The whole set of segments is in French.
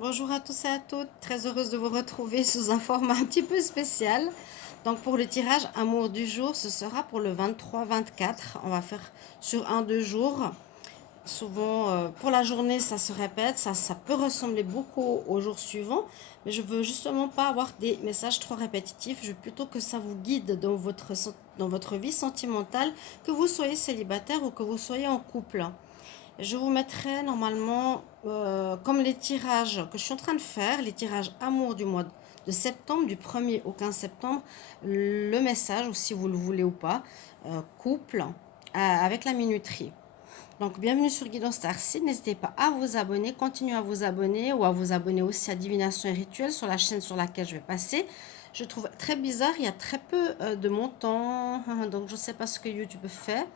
Bonjour à tous et à toutes, très heureuse de vous retrouver sous un format un petit peu spécial. Donc pour le tirage amour du jour, ce sera pour le 23-24. On va faire sur 1-2 jours. Souvent pour la journée ça se répète, ça peut ressembler beaucoup au jour suivant. Mais je veux justement pas avoir des messages trop répétitifs. Je veux plutôt que ça vous guide dans votre vie sentimentale, que vous soyez célibataire ou que vous soyez en couple. Je vous mettrai normalement, comme les tirages que je suis en train de faire, les tirages amour du mois de septembre, du 1er au 15 septembre, le message, ou si vous le voulez ou pas, couple, avec la minuterie. Donc, bienvenue sur Guidance Star Seed. N'hésitez pas à vous abonner, continuez à vous abonner ou à vous abonner aussi à Divination et Rituel sur la chaîne sur laquelle je vais passer. Je trouve très bizarre, il y a très peu de montants, donc je ne sais pas ce que YouTube fait.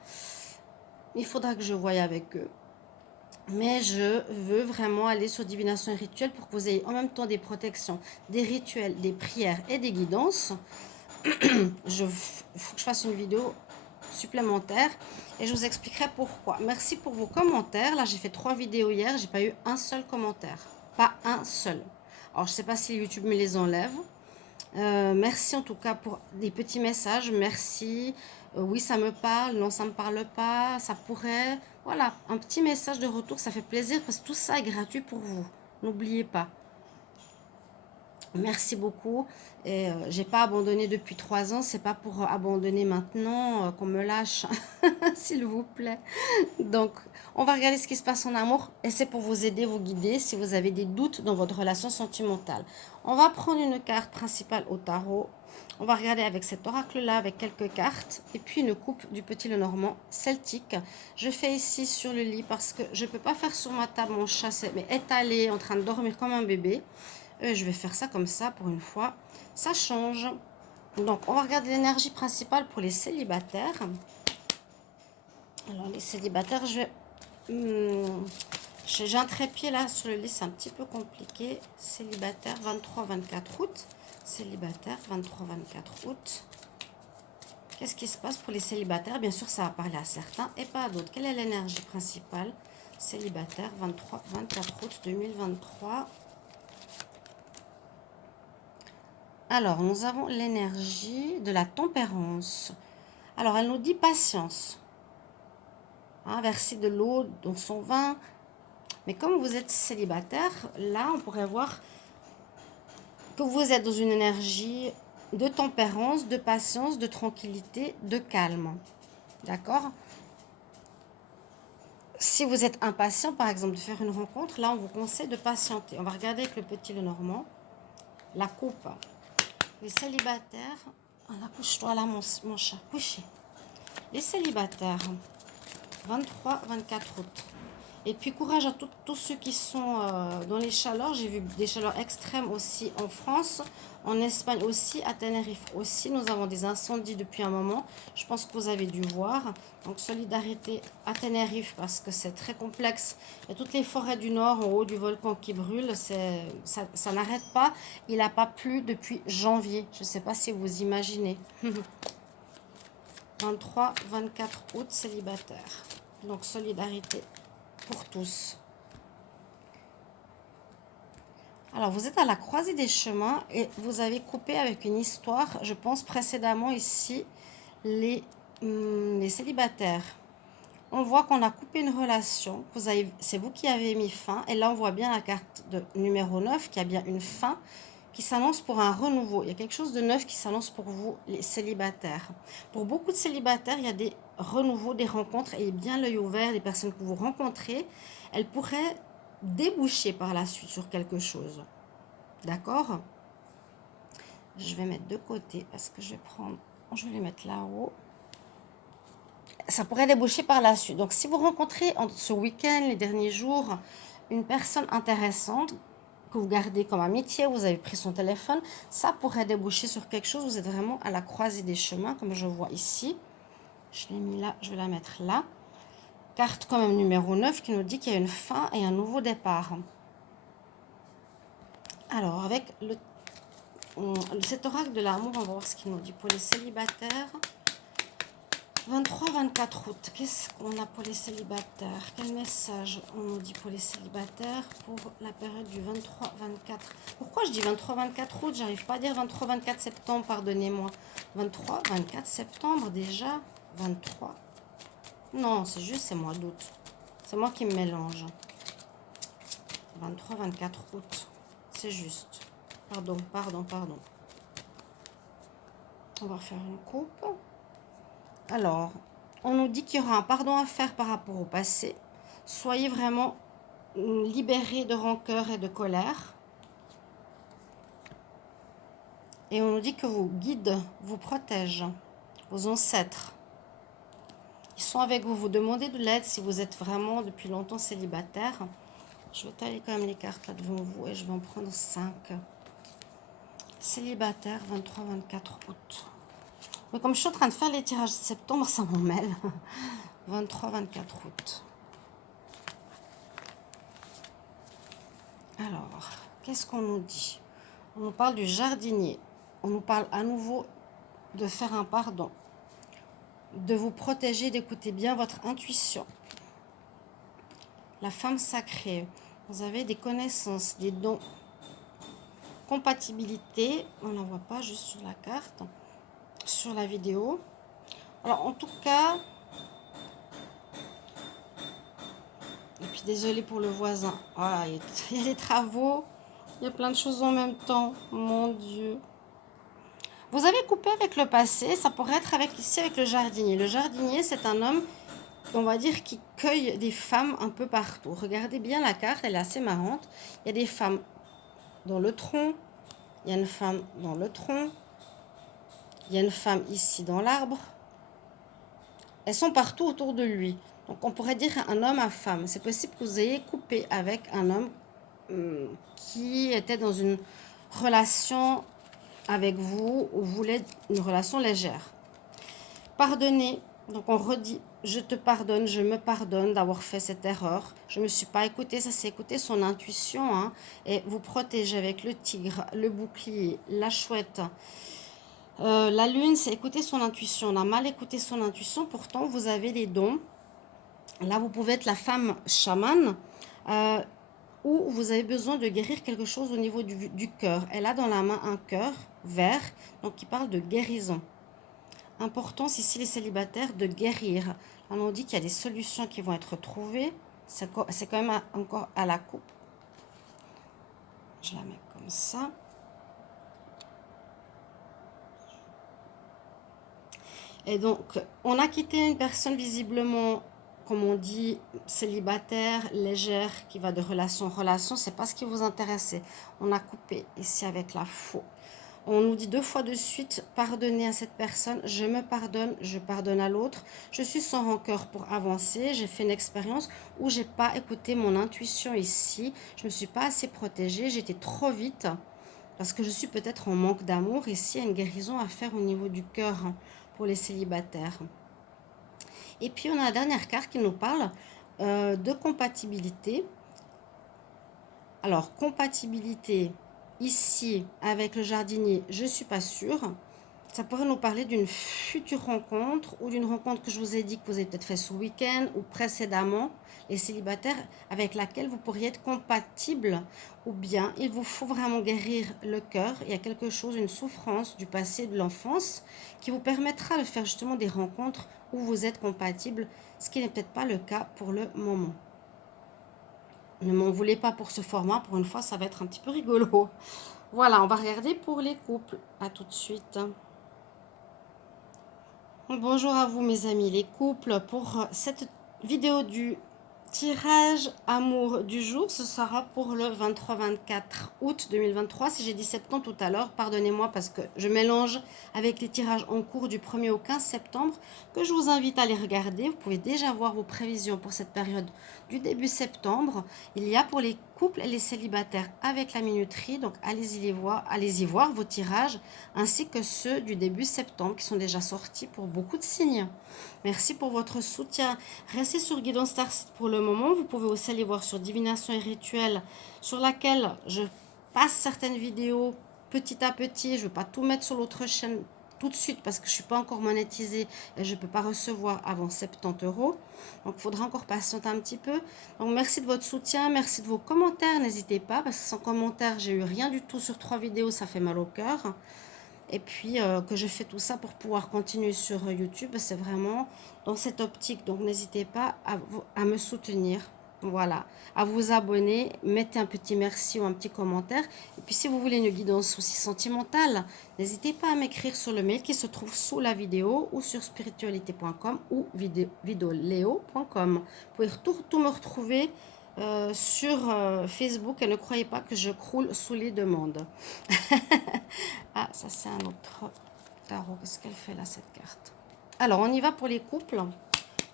Il faudra que je voie avec eux. Mais je veux vraiment aller sur Divination et Rituel pour que vous ayez en même temps des protections, des rituels, des prières et des guidances. Il faut que je fasse une vidéo supplémentaire et je vous expliquerai pourquoi. Merci pour vos commentaires. Là, j'ai fait 3 vidéos hier, j'ai pas eu un seul commentaire. Pas un seul. Alors, je sais pas si YouTube me les enlève. Merci en tout cas pour des petits messages. Merci. Oui, ça me parle. Non, ça me parle pas. Ça pourrait. Voilà, un petit message de retour, ça fait plaisir parce que tout ça est gratuit pour vous. N'oubliez pas. Merci beaucoup. Et j'ai pas abandonné depuis 3 ans. C'est pas pour abandonner maintenant qu'on me lâche, s'il vous plaît. Donc, on va regarder ce qui se passe en amour et c'est pour vous aider, vous guider si vous avez des doutes dans votre relation sentimentale. On va prendre une carte principale au tarot. On va regarder avec cet oracle-là, avec quelques cartes, et puis une coupe du Petit Lenormand celtique. Je fais ici sur le lit parce que je ne peux pas faire sur ma table, mon chat mais étalé, en train de dormir comme un bébé. Je vais faire ça comme ça pour une fois. Ça change. Donc, on va regarder l'énergie principale pour les célibataires. Alors, les célibataires, j'ai un trépied là sur le lit, c'est un petit peu compliqué. Célibataire, 23-24 août. Célibataire, 23-24 août. Qu'est-ce qui se passe pour les célibataires? Bien sûr, ça va parler à certains et pas à d'autres. Quelle est l'énergie principale? Célibataire, 23-24 août 2023. Alors, nous avons l'énergie de la tempérance. Alors, elle nous dit patience. Hein, verser de l'eau dans son vin. Mais comme vous êtes célibataire, là, on pourrait voir que vous êtes dans une énergie de tempérance, de patience, de tranquillité, de calme. D'accord? Si vous êtes impatient, par exemple, de faire une rencontre, là, on vous conseille de patienter. On va regarder avec le Petit Lenormand. La coupe. Les célibataires... couche-toi là, mon chat. Couchez. Les célibataires, 23-24 août. Et puis courage à tous ceux qui sont dans les chaleurs. J'ai vu des chaleurs extrêmes aussi en France, en Espagne aussi, à Tenerife aussi. Nous avons des incendies depuis un moment. Je pense que vous avez dû voir. Donc solidarité à Tenerife parce que c'est très complexe. Il y a toutes les forêts du nord en haut du volcan qui brûlent. Ça n'arrête pas. Il n'a pas plu depuis janvier. Je ne sais pas si vous imaginez. 23-24 août célibataire. Donc solidarité pour tous. Alors, vous êtes à la croisée des chemins et vous avez coupé avec une histoire, je pense précédemment ici, les célibataires. On voit qu'on a coupé une relation, c'est vous qui avez mis fin, et là on voit bien la carte de numéro 9 qui a bien une fin, qui s'annonce pour un renouveau. Il y a quelque chose de neuf qui s'annonce pour vous, les célibataires. Pour beaucoup de célibataires, il y a des renouveaux, des rencontres, et bien l'œil ouvert, les personnes que vous rencontrez, elles pourraient déboucher par la suite sur quelque chose. D'accord? Je vais mettre de côté parce que je vais les mettre là-haut. Ça pourrait déboucher par la suite. Donc, si vous rencontrez ce week-end, les derniers jours, une personne intéressante que vous gardez comme amitié, vous avez pris son téléphone, ça pourrait déboucher sur quelque chose. Vous êtes vraiment à la croisée des chemins, comme je vois ici. Je l'ai mis là, je vais la mettre là. Carte quand même numéro 9 qui nous dit qu'il y a une fin et un nouveau départ. Alors, avec cet oracle de l'amour, on va voir ce qu'il nous dit pour les célibataires. 23-24 août, qu'est-ce qu'on a pour les célibataires? Quel message on nous dit pour les célibataires pour la période du 23-24? Pourquoi je dis 23-24 août? J'arrive pas à dire 23-24 septembre, pardonnez-moi. 23-24 septembre déjà? 23? Non, c'est juste, c'est mois d'août. C'est moi qui me mélange. 23-24 août, c'est juste. Pardon. On va faire une coupe. Alors, on nous dit qu'il y aura un pardon à faire par rapport au passé. Soyez vraiment libérés de rancœur et de colère. Et on nous dit que vos guides vous protègent, vos ancêtres. Ils sont avec vous. Vous demandez de l'aide si vous êtes vraiment depuis longtemps célibataire. Je vais tailler quand même les cartes là devant vous et je vais en prendre 5. Célibataire, 23-24 août. Mais comme je suis en train de faire les tirages de septembre, ça m'en mêle. 23-24 août. Alors, qu'est-ce qu'on nous dit? On nous parle du jardinier. On nous parle à nouveau de faire un pardon. De vous protéger, d'écouter bien votre intuition. La femme sacrée. Vous avez des connaissances, des dons. Compatibilité. On ne la voit pas juste sur la carte. Sur la vidéo. Alors, en tout cas... Et puis, désolé pour le voisin. Voilà, il y a des travaux. Il y a plein de choses en même temps. Mon Dieu. Vous avez coupé avec le passé. Ça pourrait être ici avec le jardinier. Le jardinier, c'est un homme, on va dire, qui cueille des femmes un peu partout. Regardez bien la carte. Elle est assez marrante. Il y a des femmes dans le tronc. Il y a une femme dans le tronc. Il y a une femme ici dans l'arbre. Elles sont partout autour de lui. Donc, on pourrait dire un homme à femme. C'est possible que vous ayez coupé avec un homme qui était dans une relation avec vous ou voulait une relation légère. Pardonnez. Donc, on redit, je te pardonne, je me pardonne d'avoir fait cette erreur. Je ne me suis pas écoutée, ça c'est écouter son intuition. Hein, et vous protéger avec le tigre, le bouclier, la chouette. La lune, c'est écouter son intuition. On a mal écouté son intuition, pourtant vous avez les dons. Là, vous pouvez être la femme chamane ou vous avez besoin de guérir quelque chose au niveau du cœur. Elle a dans la main un cœur vert, donc qui parle de guérison. Importance ici, les célibataires, de guérir. On nous dit qu'il y a des solutions qui vont être trouvées. C'est quand même encore à la coupe. Je la mets comme ça. Et donc, on a quitté une personne visiblement, comme on dit, célibataire, légère, qui va de relation en relation. Ce n'est pas ce qui vous intéressait. On a coupé ici avec la faux. On nous dit 2 fois de suite, pardonnez à cette personne, je me pardonne, je pardonne à l'autre. Je suis sans rancœur pour avancer. J'ai fait une expérience où je n'ai pas écouté mon intuition ici. Je ne me suis pas assez protégée, j'étais trop vite. Parce que je suis peut-être en manque d'amour. Ici, il y a une guérison à faire au niveau du cœur pour les célibataires. Et puis, on a la dernière carte qui nous parle de compatibilité. Alors, compatibilité, ici, avec le jardinier, je ne suis pas sûre. Ça pourrait nous parler d'une future rencontre ou d'une rencontre que je vous ai dit que vous avez peut-être fait ce week-end ou précédemment, les célibataires, avec laquelle vous pourriez être compatible, ou bien il vous faut vraiment guérir le cœur. Il y a quelque chose, une souffrance du passé, de l'enfance, qui vous permettra de faire justement des rencontres où vous êtes compatible, ce qui n'est peut-être pas le cas pour le moment. Ne m'en voulez pas pour ce format, pour une fois ça va être un petit peu rigolo. Voilà, on va regarder pour les couples. À tout de suite. Bonjour à vous mes amis les couples, pour cette vidéo du tirage amour du jour, ce sera pour le 23-24 août 2023. Si j'ai dit septembre tout à l'heure, pardonnez-moi parce que je mélange avec les tirages en cours du 1er au 15 septembre que je vous invite à les regarder. Vous pouvez déjà voir vos prévisions pour cette période du début septembre. Il y a pour les couples et les célibataires avec la minuterie, donc allez-y voir vos tirages ainsi que ceux du début septembre qui sont déjà sortis pour beaucoup de signes. Merci pour votre soutien. Restez sur Guidance Star pour le moment. Vous pouvez aussi aller voir sur Divination et Rituel, sur laquelle je passe certaines vidéos petit à petit. Je ne vais pas tout mettre sur l'autre chaîne tout de suite parce que je ne suis pas encore monétisée et je ne peux pas recevoir avant 70 euros. Donc, il faudra encore patienter un petit peu. Donc, merci de votre soutien, merci de vos commentaires. N'hésitez pas parce que sans commentaires, j'ai eu rien du tout sur 3 vidéos, ça fait mal au cœur. Et puis, que je fais tout ça pour pouvoir continuer sur YouTube, c'est vraiment dans cette optique. Donc, n'hésitez pas à me soutenir. Voilà, à vous abonner, mettez un petit merci ou un petit commentaire. Et puis si vous voulez une guidance aussi sentimentale, n'hésitez pas à m'écrire sur le mail qui se trouve sous la vidéo ou sur spiritualité.com ou vidoleo.com. Vous pouvez tout me retrouver sur Facebook et ne croyez pas que je croule sous les demandes. Ah, ça c'est un autre tarot. Qu'est-ce qu'elle fait là cette carte? Alors on y va pour les couples.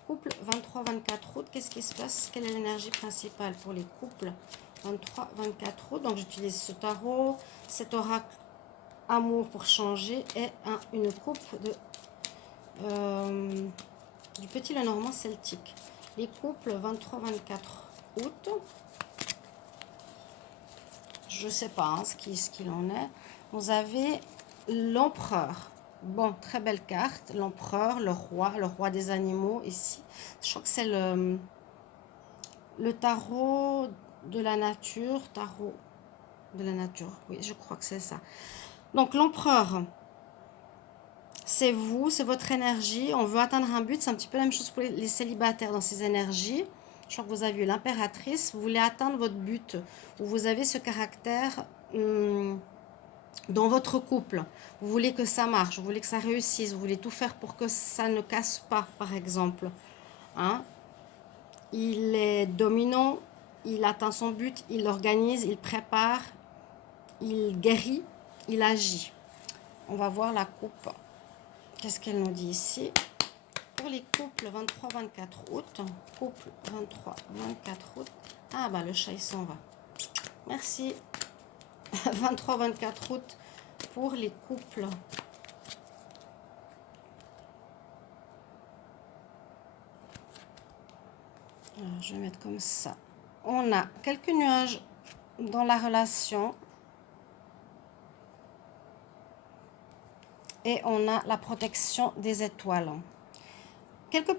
Couple 23-24 août, qu'est-ce qui se passe? Quelle est l'énergie principale pour les couples 23-24 août? Donc j'utilise ce tarot, cet oracle amour pour changer et une coupe du petit Lenormand celtique. Les couples 23-24 août, je ne sais pas ce qu'il en est. Vous avez l'empereur. Bon, très belle carte. L'empereur, le roi des animaux ici. Je crois que c'est le tarot de la nature. Tarot de la nature. Oui, je crois que c'est ça. Donc, l'empereur, c'est vous, c'est votre énergie. On veut atteindre un but. C'est un petit peu la même chose pour les célibataires dans ces énergies. Je crois que vous avez vu l'impératrice. Vous voulez atteindre votre but. Où vous avez ce caractère... dans votre couple, vous voulez que ça marche, vous voulez que ça réussisse, vous voulez tout faire pour que ça ne casse pas, par exemple. Hein? Il est dominant, il atteint son but, il organise, il prépare, il guérit, il agit. On va voir la coupe. Qu'est-ce qu'elle nous dit ici? Pour les couples 23-24 août, couple 23-24 août, ah bah le chat il s'en va. Merci. 23-24 août pour les couples. Alors, je vais mettre comme ça. On a quelques nuages dans la relation. Et on a la protection des étoiles. Quelques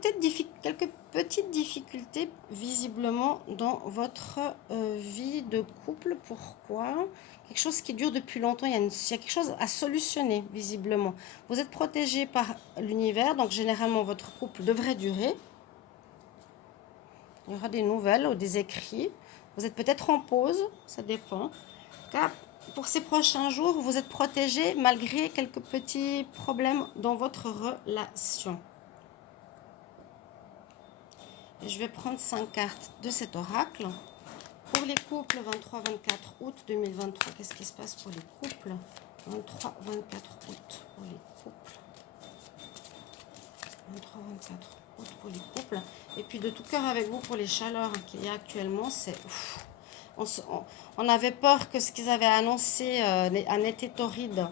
petites difficultés visiblement dans votre vie de couple. Pourquoi? Quelque chose qui dure depuis longtemps. Il y a quelque chose à solutionner visiblement. Vous êtes protégé par l'univers, donc généralement votre couple devrait durer. Il y aura des nouvelles ou des écrits. Vous êtes peut-être en pause, ça dépend. Car pour ces prochains jours, vous êtes protégé malgré quelques petits problèmes dans votre relation. Je vais prendre 5 cartes de cet oracle. Pour les couples 23-24 août 2023, qu'est-ce qui se passe pour les couples 23-24 août pour les couples 23-24 août pour les couples. Et puis de tout cœur avec vous pour les chaleurs qu'il y a actuellement, c'est... On avait peur que ce qu'ils avaient annoncé, un été torride,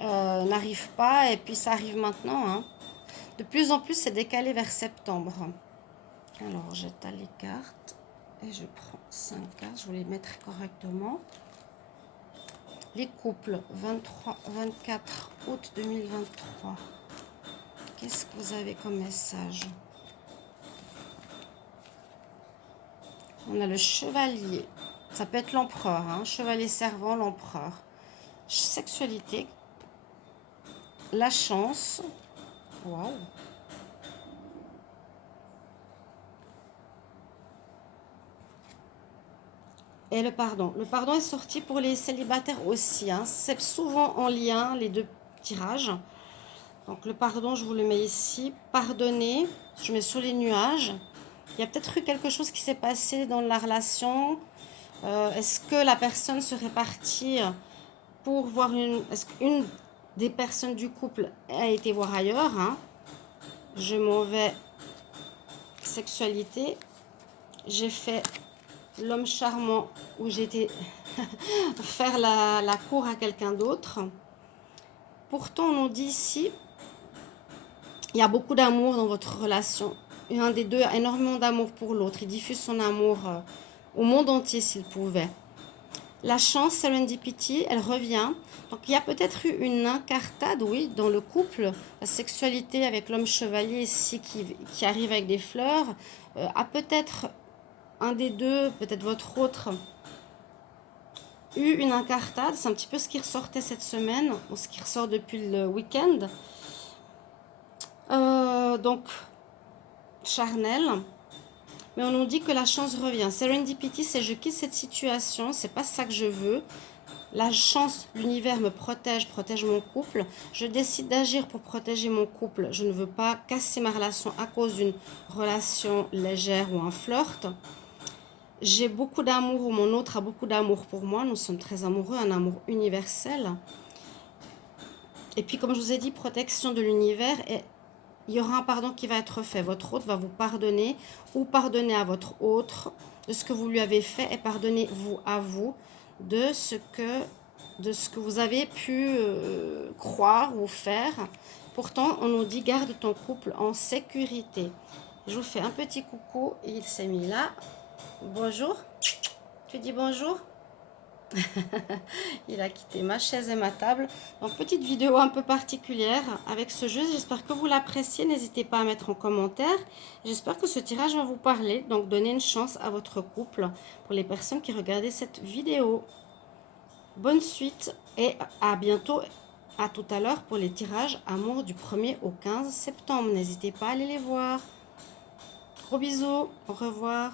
n'arrive pas. Et puis ça arrive maintenant. Hein. De plus en plus, c'est décalé vers septembre. Alors, j'étale les cartes et je prends 5 cartes. Je vais les mettre correctement. Les couples 23-24 août 2023. Qu'est-ce que vous avez comme message? On a le chevalier. Ça peut être l'empereur. Hein, chevalier servant, l'empereur. Sexualité. La chance. Waouh. Et le pardon. Le pardon est sorti pour les célibataires aussi. Hein. C'est souvent en lien, les deux tirages. Donc le pardon, je vous le mets ici. Pardonner, je mets sur les nuages. Il y a peut-être eu quelque chose qui s'est passé dans la relation. Est-ce que la personne serait partie pour voir est-ce qu'une des personnes du couple a été voir ailleurs. Hein. Je m'en vais sexualité. J'ai fait... l'homme charmant où j'étais faire la cour à quelqu'un d'autre. Pourtant, on nous dit ici, il y a beaucoup d'amour dans votre relation. Un des deux a énormément d'amour pour l'autre. Il diffuse son amour au monde entier s'il pouvait. La chance, serendipity, elle revient. Donc il y a peut-être eu une incartade, oui, dans le couple. La sexualité avec l'homme chevalier ici qui arrive avec des fleurs a peut-être un des deux, peut-être votre autre, eu une incartade. C'est un petit peu ce qui ressortait cette semaine, ou ce qui ressort depuis le week-end. Donc, charnel. Mais on nous dit que la chance revient. Serendipity, c'est je quitte cette situation, c'est pas ça que je veux. La chance, l'univers me protège, protège mon couple. Je décide d'agir pour protéger mon couple. Je ne veux pas casser ma relation à cause d'une relation légère ou un flirt. J'ai beaucoup d'amour ou mon autre a beaucoup d'amour pour moi. Nous sommes très amoureux, un amour universel. Et puis, comme je vous ai dit, protection de l'univers. Et il y aura un pardon qui va être fait. Votre autre va vous pardonner ou pardonner à votre autre de ce que vous lui avez fait et pardonnez-vous à vous de ce que vous avez pu croire ou faire. Pourtant, on nous dit garde ton couple en sécurité. Je vous fais un petit coucou. Il s'est mis là. Bonjour. Tu dis bonjour? Il a quitté ma chaise et ma table. Donc, petite vidéo un peu particulière avec ce jeu. J'espère que vous l'appréciez. N'hésitez pas à mettre en commentaire. J'espère que ce tirage va vous parler. Donc, donnez une chance à votre couple pour les personnes qui regardaient cette vidéo. Bonne suite et à bientôt, à tout à l'heure pour les tirages amour du 1er au 15 septembre. N'hésitez pas à aller les voir. Gros bisous, au revoir.